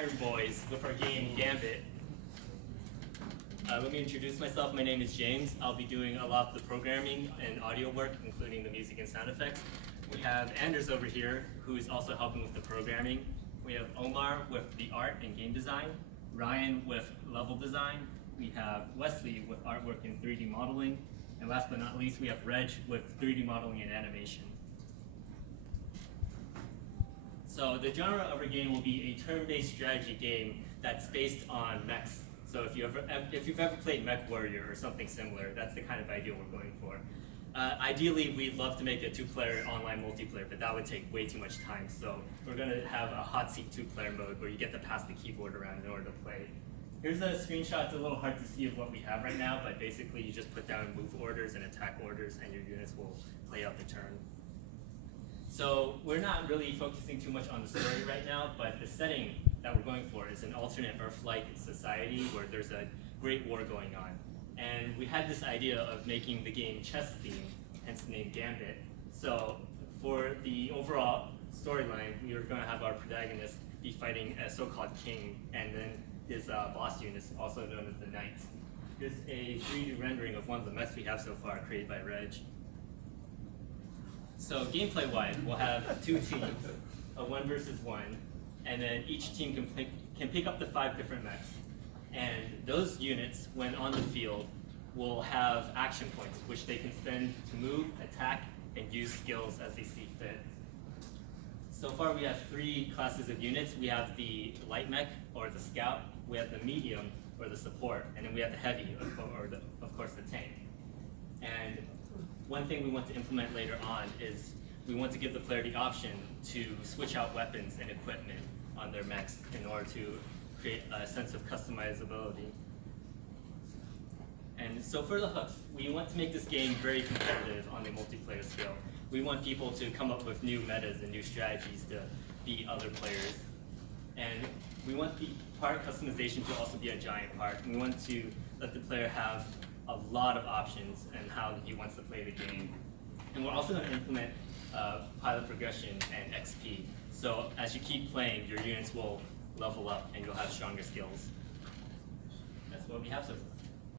Iron Boys with our game Gambit. Let me introduce myself. My name is James. I'll be doing a lot of the programming and audio work, including the music and sound effects. We have Anders over here, who is also helping with the programming. We have Omar with the art and game design, Ryan with level design. We have Wesley with artwork and 3D modeling. And last but not least, we have Reg with 3D modeling and animation. So the genre of our game will be a turn-based strategy game that's based on mechs. So if you've ever played Mech Warrior or something similar, that's the kind of idea we're going for. Ideally, we'd love to make a two-player online multiplayer, but that would take way too much time. So we're going to have a hot seat two-player mode where you get to pass the keyboard around in order to play. Here's a screenshot. It's a little hard to see of what we have right now, but basically you just put down move orders and attack orders, and your units will play out the turn. So we're not really focusing too much on the story right now, but the setting that we're going for is an alternate Earth-like society where there's a great war going on. And we had this idea of making the game chess-themed, hence the name Gambit. So for the overall storyline, we are going to have our protagonist be fighting a so-called king, and then his boss units, also known as the knights. Here's a 3D rendering of one of the mechs we have so far, created by Reg. So gameplay-wise, we'll have two teams, a 1 versus 1, and then each team can pick up to 5 different mechs. And those units, when on the field, will have action points, which they can spend to move, attack, and use skills as they see fit. So far, we have 3 classes of units. We have the light mech, or the scout. We have the medium, or the support. And then we have the heavy, or of course, the tank. And one thing we want to implement later on is we want to give the player the option to switch out weapons and equipment on their mechs in order to create a sense of customizability. And so for the hooks, we want to make this game very competitive on the multiplayer scale. We want people to come up with new metas and new strategies to beat other players. And we want the part customization to also be a giant part. We want to let the player have a lot of options and how he wants to play the game. And we're also going to implement pilot progression and XP. So as you keep playing, your units will level up and you'll have stronger skills. That's what we have so far.